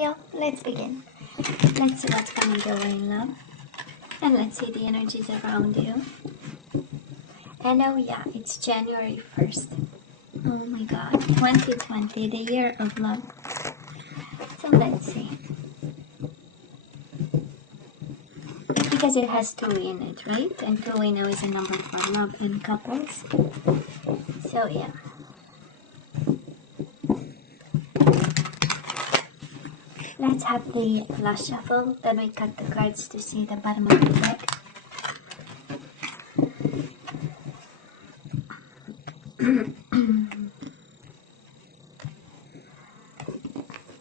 Leo, let's begin. Let's see what's coming your way in love. And let's see the energies around you. And oh yeah, it's January 1st. Oh my god, 2020, the year of love. So let's see. Because it has 2 in it, right? And 2 we know is a number for love in couples. So yeah. Let's have the last shuffle, then we cut the cards to see the bottom of the deck.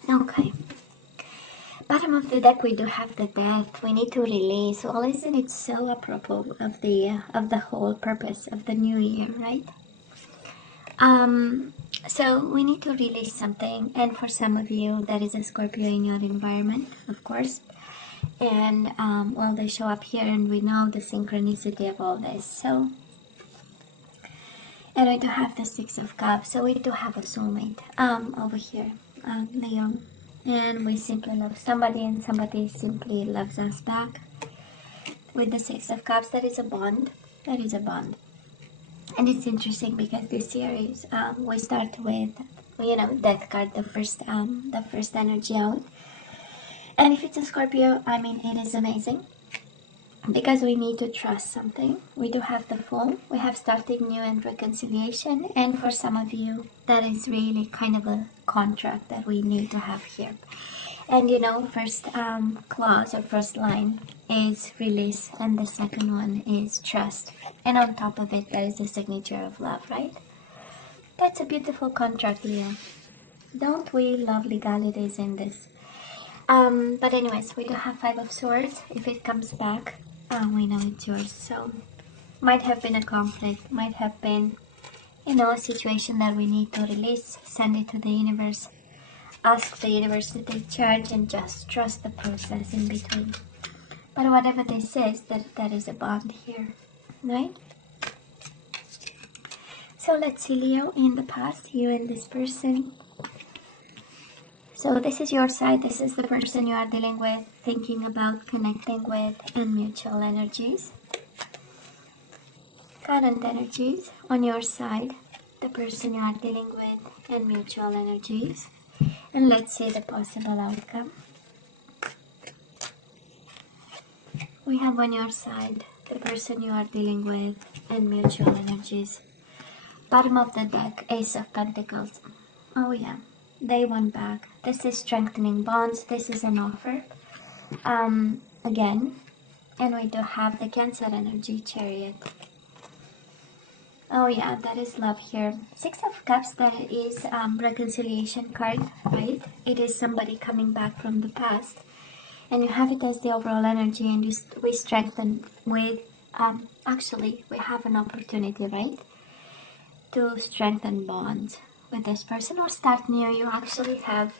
Okay. Bottom of the deck we do have the death. We need to release. Well, isn't it so apropos of the whole purpose of the new year, right? So we need to release something, and for some of you that is a Scorpio in your environment, of course. And well, they show up here, and we know the synchronicity of all this. So, and we do have the 6 of Cups. So we do have a soulmate over here, Leo. And we simply love somebody, and somebody simply loves us back. With the 6 of Cups, that is a bond. That is a bond. And it's interesting because this series, we start with, you know, Death card, the first energy out. And if it's a Scorpio, I mean, it is amazing. Because we need to trust something. We do have the Fool. We have starting new and reconciliation. And for some of you, that is really kind of a contract that we need to have here. And you know, first clause or first line is release, and the second one is trust. And on top of it, there is the signature of love, right? That's a beautiful contract, Leo. Don't we love legalities in this? But anyways, we do have 5 of Swords. If it comes back, we know it's yours. So, might have been a conflict, might have been, you know, a situation that we need to release, send it to the universe. Ask the universe to take charge and just trust the process in between. But whatever this is, that is a bond here, right? So let's see, Leo, in the past, you and this person. So this is your side, this is the person you are dealing with, thinking about, connecting with, and mutual energies. Current energies on your side, the person you are dealing with, and mutual energies. And let's see the possible outcome. We have on your side the person you are dealing with and mutual energies. Bottom of the deck, Ace of Pentacles. Oh yeah, they went back. This is strengthening bonds. This is an offer. Again, and we do have the Cancer energy, Chariot. Oh yeah, that is love here. 6 of Cups, that is reconciliation card, right? It is somebody coming back from the past. And you have it as the overall energy, and we strengthen with, actually, we have an opportunity, right? To strengthen bonds with this person or start new. You actually have,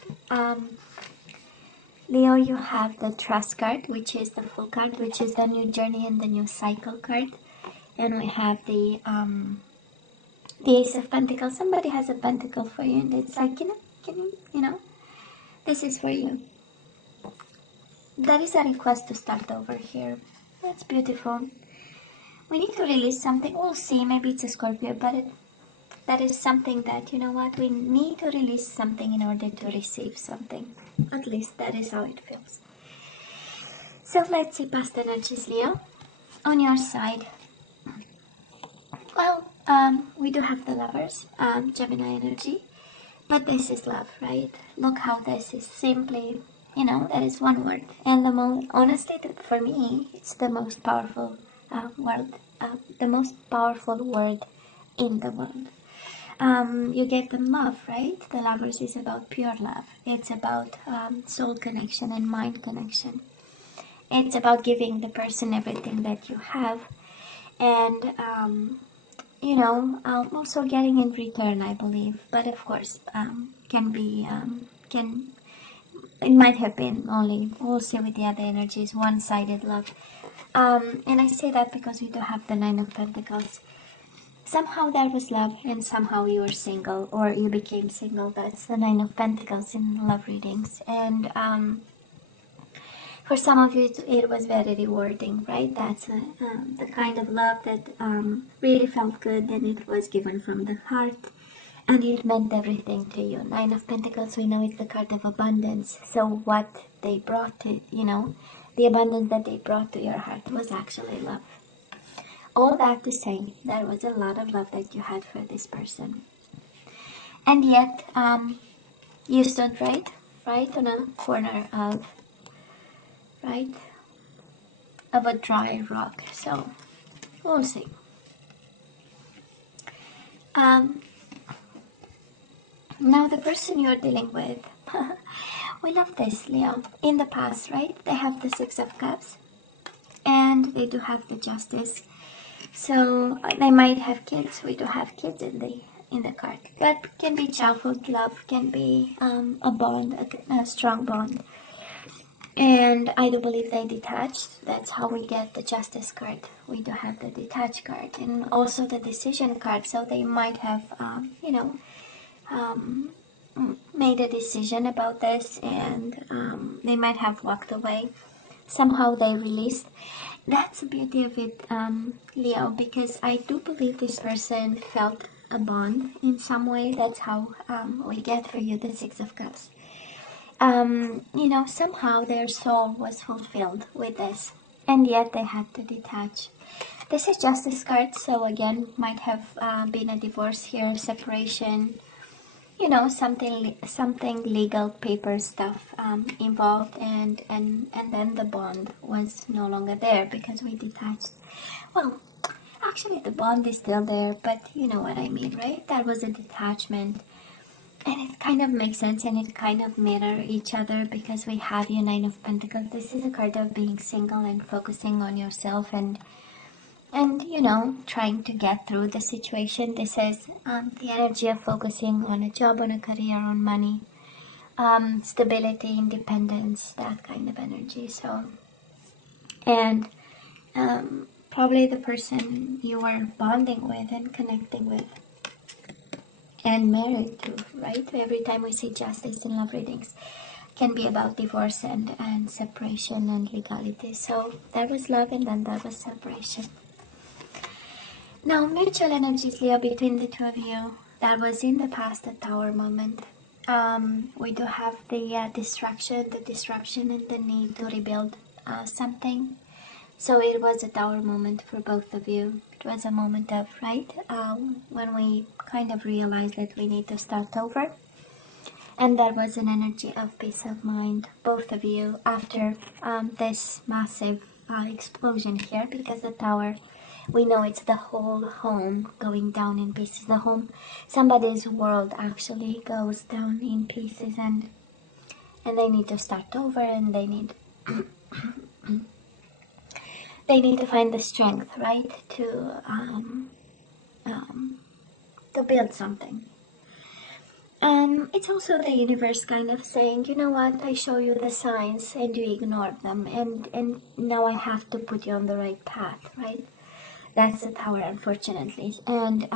Leo, you have the Trust card, which is the Full card, which is the new journey and the new cycle card. And we have the Ace of Pentacles. Somebody has a pentacle for you, and it's like, you know, this is for you. That is a request to start over here. That's beautiful. We need to release something. We'll see. Maybe it's a Scorpio, but that is something that, you know what, we need to release something in order to receive something. At least that is how it feels. So let's see past energies, Leo. On your side, well, we do have the Lovers, Gemini energy, but this is love, right? Look how this is simply, you know, that is one word. And the most, honestly, for me, it's the most powerful word, the most powerful word in the world. You gave them love, right? The Lovers is about pure love. It's about soul connection and mind connection. It's about giving the person everything that you have, and you know, also getting in return, I believe. But of course, it might have been only, we'll see with the other energies, one-sided love. And I say that because we do have the 9 of Pentacles. somehow there was love and somehow you were single or you became single. That's the Nine of Pentacles in love readings. And for some of you, it was very rewarding, right? That's the kind of love that really felt good, and it was given from the heart, and it meant everything to you. Nine of Pentacles, we know it's the card of abundance. So what they brought to, the abundance that they brought to your heart was actually love. All that to say, there was a lot of love that you had for this person. And yet, you stood right on a corner of a dry rock. So we'll see. Now the person you're dealing with, we love this, Leo. In the past, right? They have the Six of Cups, and they do have the Justice. So they might have kids. We do have kids in the card. But can be childhood love, can be a bond, a strong bond. And I do believe they detached. That's how we get the Justice card. We do have the detached card and also the Decision card. So they might have, made a decision about this, and they might have walked away. Somehow they released. That's the beauty of it, Leo, because I do believe this person felt a bond in some way. That's how we get for you the Six of Cups. Somehow their soul was fulfilled with this, and yet they had to detach. This is Justice card, so again, might have been a divorce here, separation, something legal paper stuff involved, and then the bond was no longer there because we detached. Well, actually the bond is still there, but you know what I mean, right? That was a detachment. And it kind of makes sense, and it kind of mirror each other because we have your Nine of Pentacles. This is a card of being single and focusing on yourself and trying to get through the situation. This is the energy of focusing on a job, on a career, on money, stability, independence, that kind of energy. So, and probably the person you were bonding with and connecting with and married to, right? Every time we see Justice in love readings, can be about divorce and separation and legality. So there was love and then there was separation. Now, mutual energies, Leo, between the two of you, that was in the past a Tower moment. We do have the disruption and the need to rebuild something. So it was a Tower moment for both of you. It was a moment of, when we kind of realized that we need to start over. And there was an energy of peace of mind, both of you, after this massive explosion here, because the Tower, we know it's the whole home going down in pieces. The home, somebody's world actually goes down in pieces, and they need to start over, and they need they need to find the strength, right, to build something. It's also the universe kind of saying, you know what, I show you the signs and you ignore them, and now I have to put you on the right path, right? That's the Tower, unfortunately, and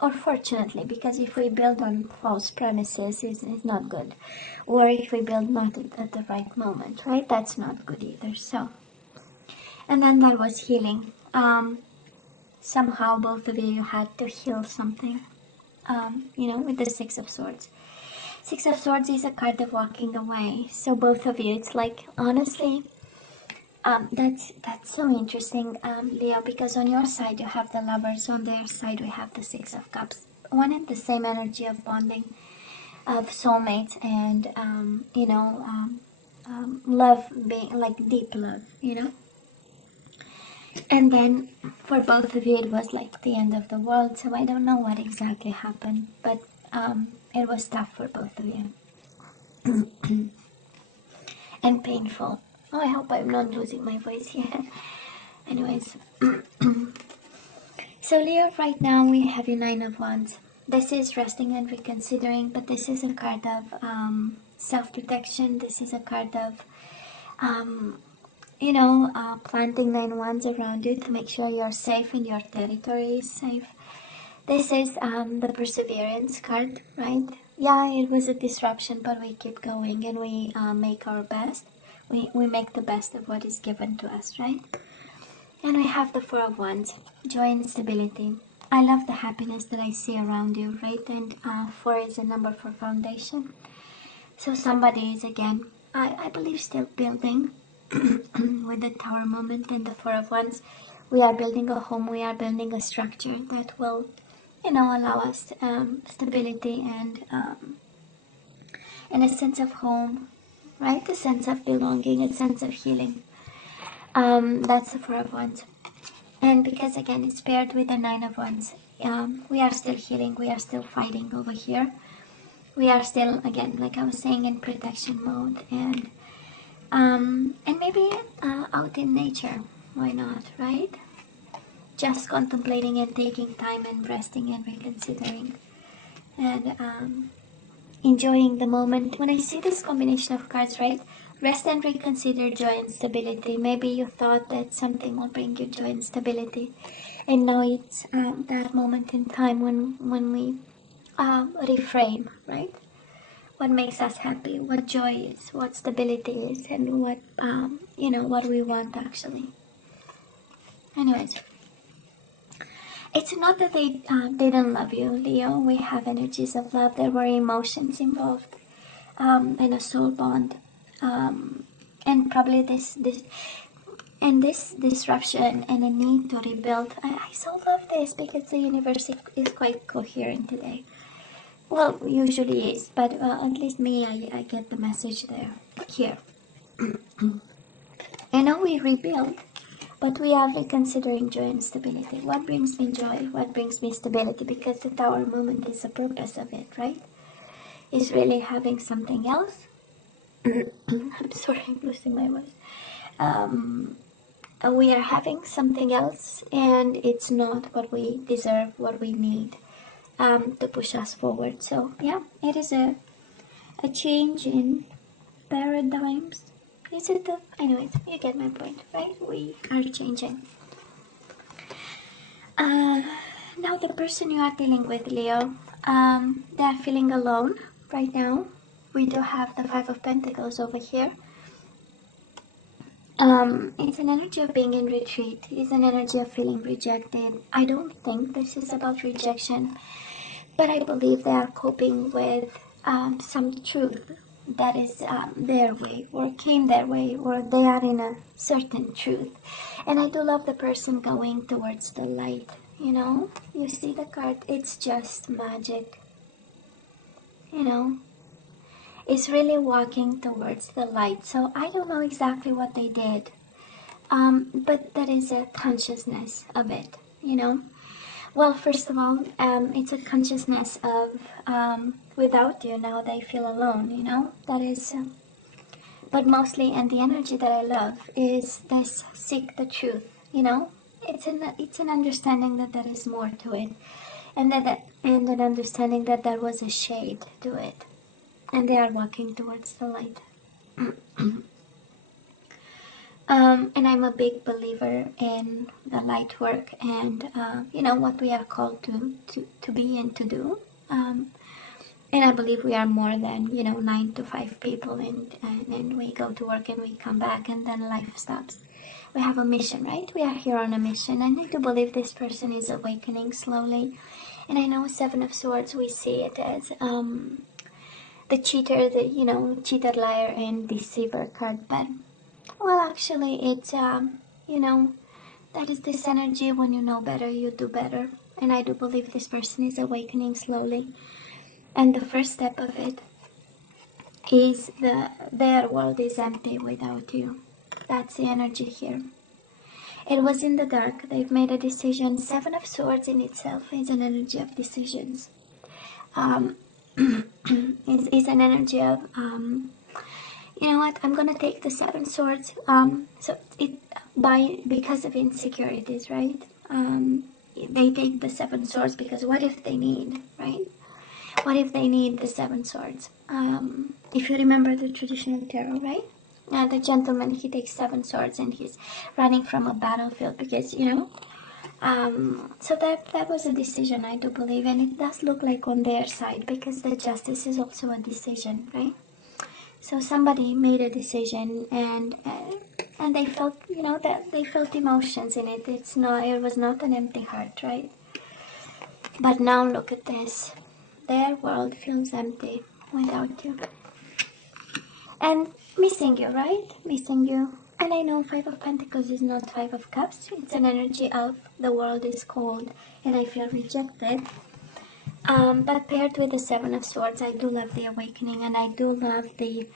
or fortunately, because if we build on false premises, it's not good, or if we build not at the right moment, right? That's not good either. So, and then there was healing. Somehow both of you had to heal something. With the Six of Swords. Six of Swords is a card of walking away. So both of you, it's like, honestly, that's so interesting, Leo, because on your side you have the Lovers, on their side we have the Six of Cups. One and the same energy of bonding, of soulmates, and love, being like deep love, And then for both of you, it was like the end of the world. So I don't know what exactly happened, but it was tough for both of you. And painful. Oh, I hope I'm not losing my voice here. Anyways. So Leo, right now we have your Nine of Wands. This is resting and reconsidering, but this is a card of self-protection. This is a card of planting 9 wands around you to make sure you're safe and your territory is safe. This is the perseverance card, right? Yeah, it was a disruption, but we keep going and we make our best. We make the best of what is given to us, right? And we have the Four of Wands, joy and stability. I love the happiness that I see around you, right? And 4 is a number for foundation. So somebody is, again, I believe, still building with the Tower moment and the Four of Wands. We are building a home, we are building a structure that will, allow us stability and a sense of home, right? A sense of belonging, a sense of healing. That's the Four of Wands. And because, again, it's paired with the Nine of Wands, we are still healing, we are still fighting over here. We are still, again, like I was saying, in protection mode, and maybe out in nature. Why not, right? Just contemplating and taking time and resting and reconsidering and enjoying the moment. When I see this combination of cards, right? Rest and reconsider, joy and stability. Maybe you thought that something will bring you joy and stability, and now it's that moment in time when we reframe, right? What makes us happy, what joy is, what stability is, and what what we want actually. Anyways, it's not that they don't love you, Leo. We have energies of love. There were emotions involved, and a soul bond, and probably this disruption and a need to rebuild. I so love this because the universe is quite coherent today. Well, usually is, but at least me, I get the message there. Here. I know we rebuild, but we are reconsidering joy and stability. What brings me joy? What brings me stability? Because the Tower moment is the purpose of it, right? Is really having something else. I'm sorry, I'm losing my voice. We are having something else, and it's not what we deserve, what we need. To push us forward. So yeah, it is a change in paradigms. Is it the, anyways, you get my point, right? We are changing. Now the person you are dealing with, Leo, they are feeling alone right now. We do have the Five of Pentacles over here. It's an energy of being in retreat. It's an energy of feeling rejected. I don't think this is about rejection, but I believe they are coping with some truth that is their way, or came their way, or they are in a certain truth. And I do love the person going towards the light, You see the card, it's just magic, It's really walking towards the light. So I don't know exactly what they did, but there is a consciousness of it, Well, first of all, it's a consciousness of without you now they feel alone, That is, but mostly, and the energy that I love is this seek the truth, It's an understanding that there is more to it, and and an understanding that there was a shade to it, and they are walking towards the light. And I'm a big believer in the light work and, what we are called to be and to do. And I believe we are more than, 9 to 5 people and we go to work and we come back and then life stops. We have a mission, right? We are here on a mission. And I do believe this person is awakening slowly. And I know Seven of Swords, we see it as the cheater, cheater, liar, and deceiver card. But well, actually, it's, that is this energy. When you know better, you do better. And I do believe this person is awakening slowly. And the first step of it is their world is empty without you. That's the energy here. It was in the dark. They've made a decision. Seven of Swords in itself is an energy of decisions. Is an energy of, you know what, I'm gonna take the Seven Swords. So because of insecurities, right? They take the Seven Swords because what if they need, right? What if they need the Seven Swords? If you remember the traditional tarot, right? The gentleman, he takes 7 swords and he's running from a battlefield because, So that was a decision, I do believe, and it does look like on their side, because the justice is also a decision, right? So somebody made a decision, and they felt, you know, that they felt emotions in it. It was not an empty heart, right? But now look at this. Their world feels empty without you. And missing you, right? Missing you. And I know Five of Pentacles is not Five of Cups. It's an energy of the world is cold and I feel rejected. But paired with the Seven of Swords, I do love the awakening, and I do love the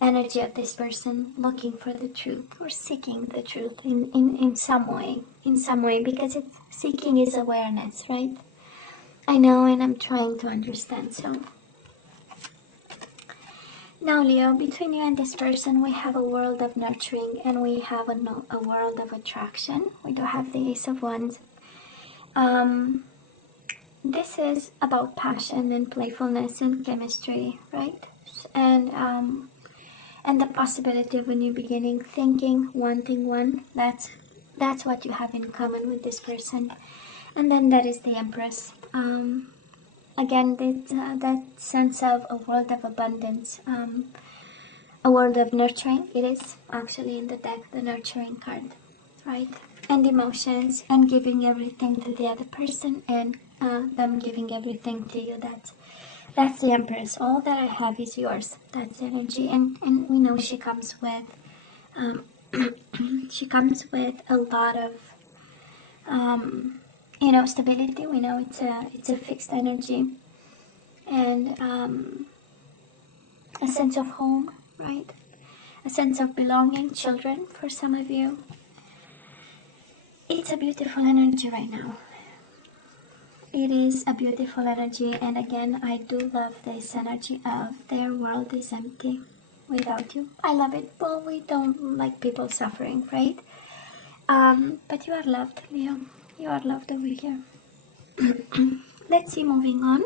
energy of this person looking for the truth or seeking the truth in some way. In some way, because it's seeking is awareness, right? I know, and I'm trying to understand. So now, Leo, between you and this person, we have a world of nurturing and we have a world of attraction. We do have the Ace of Wands. This is about passion and playfulness and chemistry, right? And the possibility of a new beginning, thinking, wanting one. That's what you have in common with this person. And then that is the Empress. Again, that sense of a world of abundance, a world of nurturing. It is actually in the deck, the nurturing card, right? And emotions, and giving everything to the other person, and them giving everything to you. That's the Empress. All that I have is yours. That's energy, and we know she comes with she comes with a lot of you know, stability. We know it's a fixed energy, and a sense of home, right? A sense of belonging, children for some of you. It's a beautiful energy right now. It is a beautiful energy, and again, I do love this energy of their world is empty without you. I love it. Well, we don't like people suffering, right? But you are loved, Leo. You are loved over here. Let's see, moving on.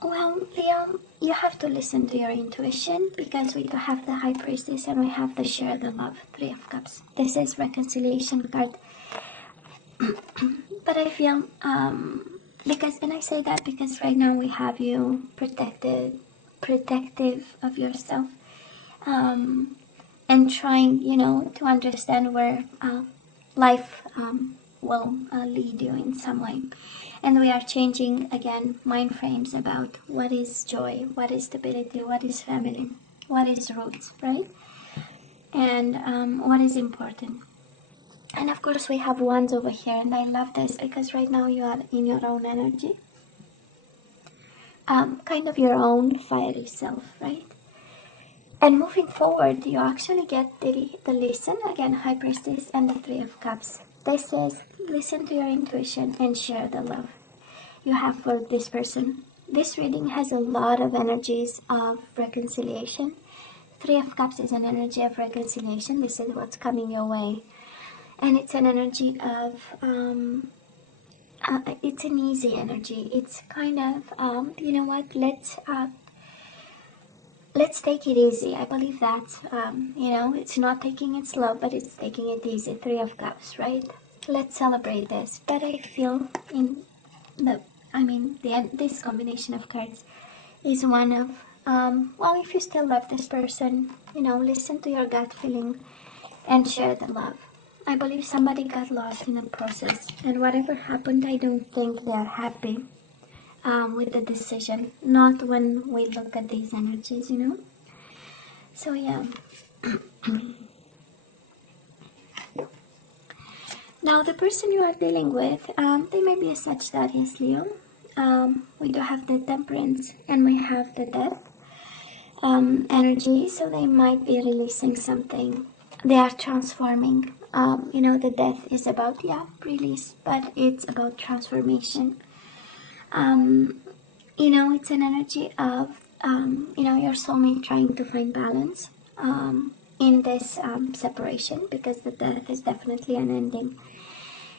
Well, Leo, you have to listen to your intuition, because we do have the High Priestess and we have the Share the Love, Three of Cups. This is reconciliation card. But I feel, because, and I say that because right now we have you protective of yourself, and trying, you know, to understand where life will lead you in some way. And we are changing, again, mind frames about what is joy, what is stability, what is family, what is roots, right? And what is important. And of course we have Wands over here, and I love this because right now you are in your own energy. Kind of your own fiery self, right? And moving forward, you actually get the listen, again, High Priestess and the Three of Cups. This is listen to your intuition and share the love you have for this person. This reading has a lot of energies of reconciliation. Three of Cups is an energy of reconciliation. This is what's coming your way. And it's an energy of, it's an easy energy. It's kind of, you know what, let's take it easy. I believe that, you know, it's not taking it slow, but it's taking it easy. Three of Cups, right? Let's celebrate this. But I feel this combination of cards is one of, well, if you still love this person, you know, listen to your gut feeling and share the love. I believe somebody got lost in the process, and whatever happened, I don't think they're happy with the decision. Not when we look at these energies, you know. So yeah. Now the person you are dealing with, they may be a Sagittarius, Leo. We do have the Temperance and we have the Death energy, so they might be releasing something. They are transforming. You know, the Death is about, yeah, release, but it's about transformation. You know, it's an energy of, you know, your soulmate trying to find balance in this separation, because the Death is definitely an ending.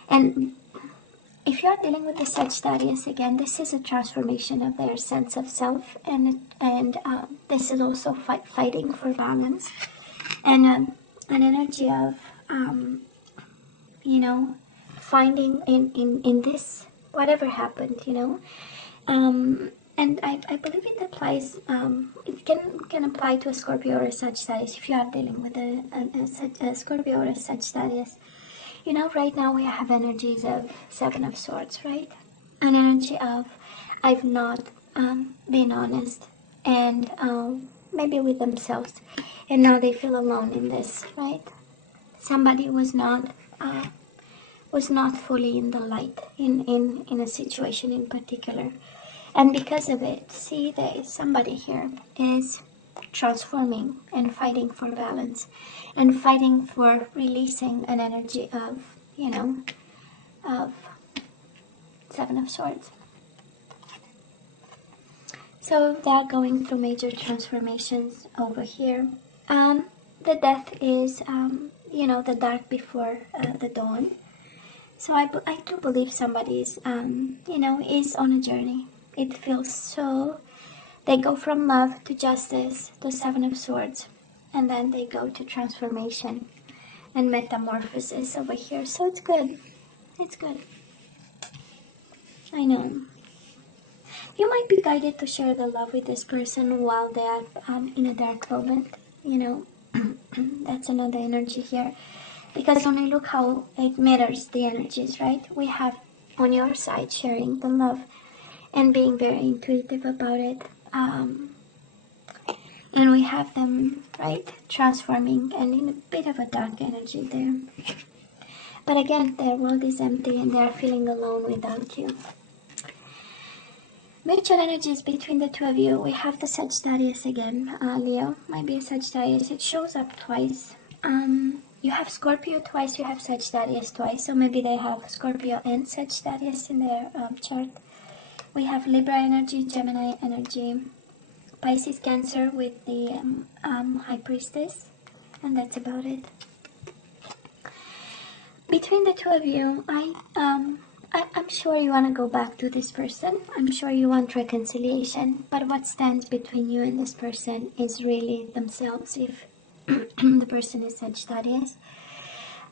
And if you're dealing with the Sagittarius, again, this is a transformation of their sense of self, and this is also fighting for balance, and an energy of you know, finding in this, whatever happened, you know. And I believe it applies, it can apply to a Scorpio or a Sagittarius if you are dealing with a Scorpio or a Sagittarius. You know, right now we have energies of Seven of Swords, right? An energy of I've not been honest, and maybe with themselves, and now they feel alone in this, right? Somebody was not fully in the light in a situation in particular, and because of it, see, somebody here is transforming and fighting for balance and fighting for releasing an energy of, you know, of Seven of Swords. So they're going through major transformations over here. The death is, you know, the dark before the dawn. So I do believe somebody is, you know, is on a journey. It feels so, they go from love to justice to Seven of Swords, and then they go to transformation and metamorphosis over here. So it's good. It's good. I know. You might be guided to share the love with this person while they are in a dark moment, you know. That's another energy here. Because when we look how it mirrors the energies, right? We have on your side sharing the love and being very intuitive about it. And we have them, right, transforming and in a bit of a dark energy there. But again, their world is empty and they are feeling alone without you. Mutual energies between the two of you. We have the Sagittarius again. Leo might be a Sagittarius. It shows up twice. You have Scorpio twice, you have Sagittarius twice. So maybe they have Scorpio and Sagittarius in their chart. We have Libra energy, Gemini energy, Pisces, Cancer with the High Priestess. And that's about it. Between the two of you, I'm sure you want to go back to this person. I'm sure you want reconciliation. But what stands between you and this person is really themselves, if the person is Sagittarius.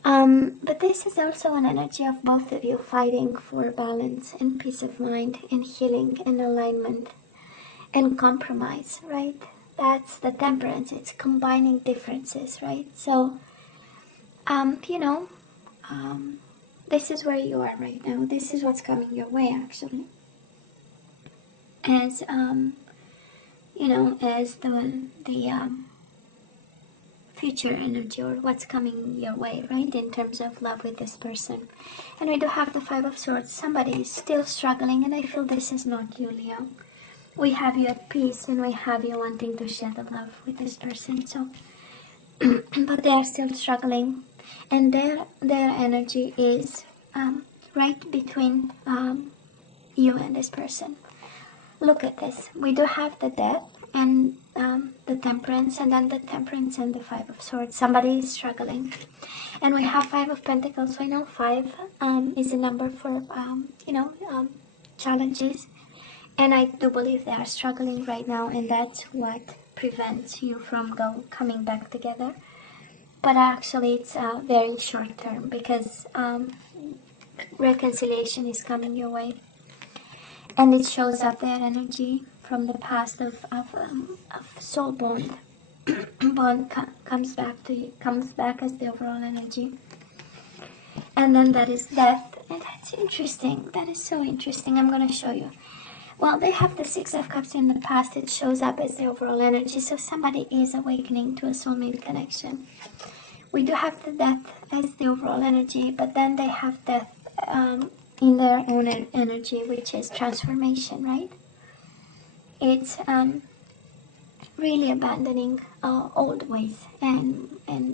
But this is also an energy of both of you fighting for balance and peace of mind and healing and alignment and compromise, right? That's the temperance. It's combining differences, right? So, you know, this is where you are right now. This is what's coming your way, actually. As, you know, as the future energy, or what's coming your way, right, in terms of love with this person. And we do have the Five of Swords. Somebody is still struggling, and I feel this is not you, Leo. We have you at peace, and we have you wanting to share the love with this person. So, but they are still struggling, and their energy is right between you and this person. Look at this. We do have the Death and the Temperance, and then the Temperance and the Five of Swords. Somebody is struggling. And we have Five of Pentacles. So I know 5 is a number for, you know, challenges. And I do believe they are struggling right now, and that's what prevents you from coming back together. But actually it's very short term, because reconciliation is coming your way. And it shows up their energy from the past of soul bond. Comes back to you, comes back as the overall energy. And then that is Death. And that's interesting. That is so interesting. I'm going to show you. Well, they have the Six of Cups in the past. It shows up as the overall energy. So somebody is awakening to a soulmate connection. We do have the Death as the overall energy, but then they have Death in their own energy, which is transformation, right? It's really abandoning old ways and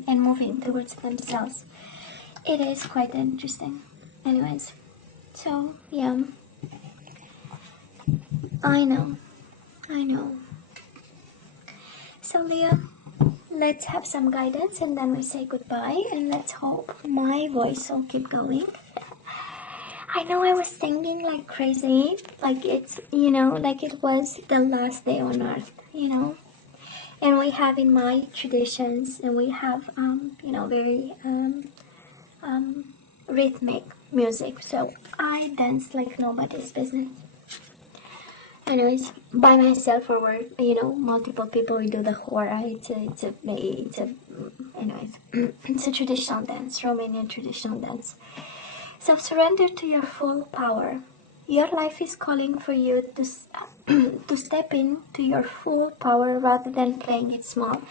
moving towards themselves. It is quite interesting. Anyways, so yeah, I know. So Leo, let's have some guidance and then we say goodbye, and let's hope my voice will keep going. I know I was singing like crazy, like it's, you know, like it was the last day on earth, you know. And we have in my traditions, and we have, you know, very rhythmic music. So I dance like nobody's business. Anyways, by myself or with, multiple people, we do the hora. Anyways, it's a traditional dance, Romanian traditional dance. So surrender to your full power. Your life is calling for you to step into your full power rather than playing it small.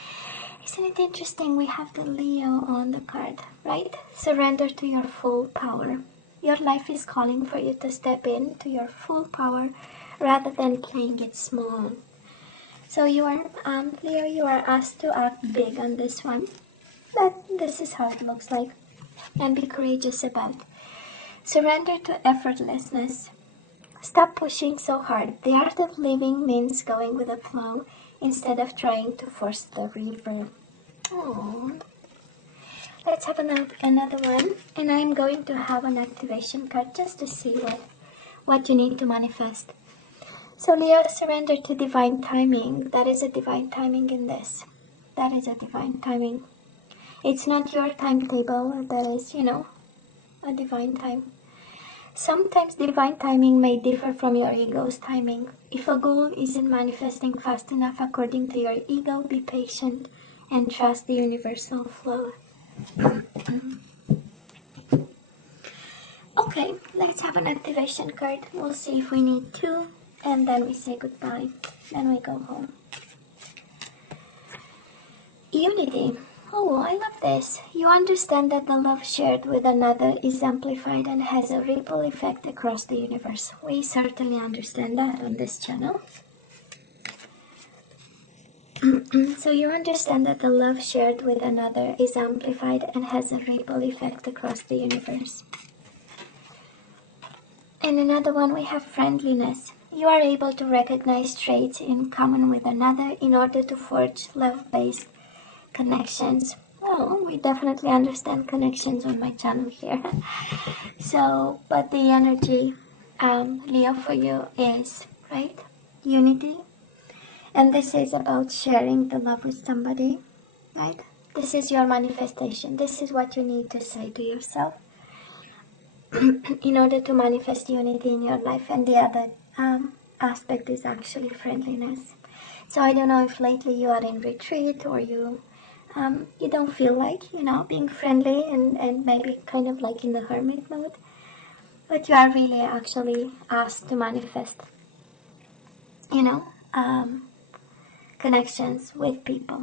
Isn't it interesting? We have the Leo on the card, right? Surrender to your full power. Your life is calling for you to step into your full power rather than playing it small. So you are, Leo, you are asked to act big on this one. But this is how it looks like. And be courageous about it. Surrender to effortlessness. Stop pushing so hard. The art of living means going with the flow instead of trying to force the river. Oh. Let's have another one. And I'm going to have an activation card just to see what you need to manifest. So Leo, surrender to divine timing. That is a divine timing in this. That is a divine timing. It's not your timetable. That is, a divine time. Sometimes divine timing may differ from your ego's timing. If a goal isn't manifesting fast enough according to your ego, be patient and trust the universal flow. Okay, let's have an activation card. We'll see if we need two, and then we say goodbye. Then we go home. Unity. Oh, I love this. You understand that the love shared with another is amplified and has a ripple effect across the universe. We certainly understand that on this channel. So you understand that the love shared with another is amplified and has a ripple effect across the universe. And another one, we have friendliness. You are able to recognize traits in common with another in order to forge love-based connections. Well, we definitely understand connections on my channel here. So, but the energy, Leo, for you is, right, unity. And this is about sharing the love with somebody, right? This is your manifestation. This is what you need to say to yourself in order to manifest unity in your life. And the other aspect is actually friendliness. So I don't know if lately you are in retreat or you don't feel like, being friendly and maybe kind of like in the hermit mode. But you are really actually asked to manifest, connections with people.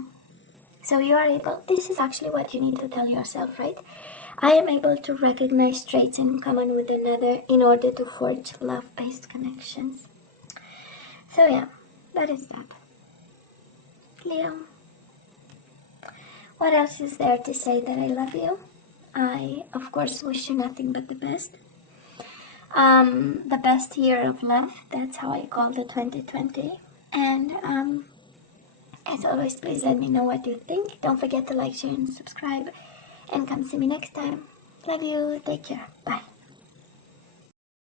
So you are able, this is actually what you need to tell yourself, right? I am able to recognize traits in common with another in order to forge love-based connections. So yeah, that is that. Leo. What else is there to say that I love you? I, of course, wish you nothing but the best. The best year of love, that's how I call the 2020. And as always, please let me know what you think. Don't forget to like, share, and subscribe. And come see me next time. Love you. Take care. Bye.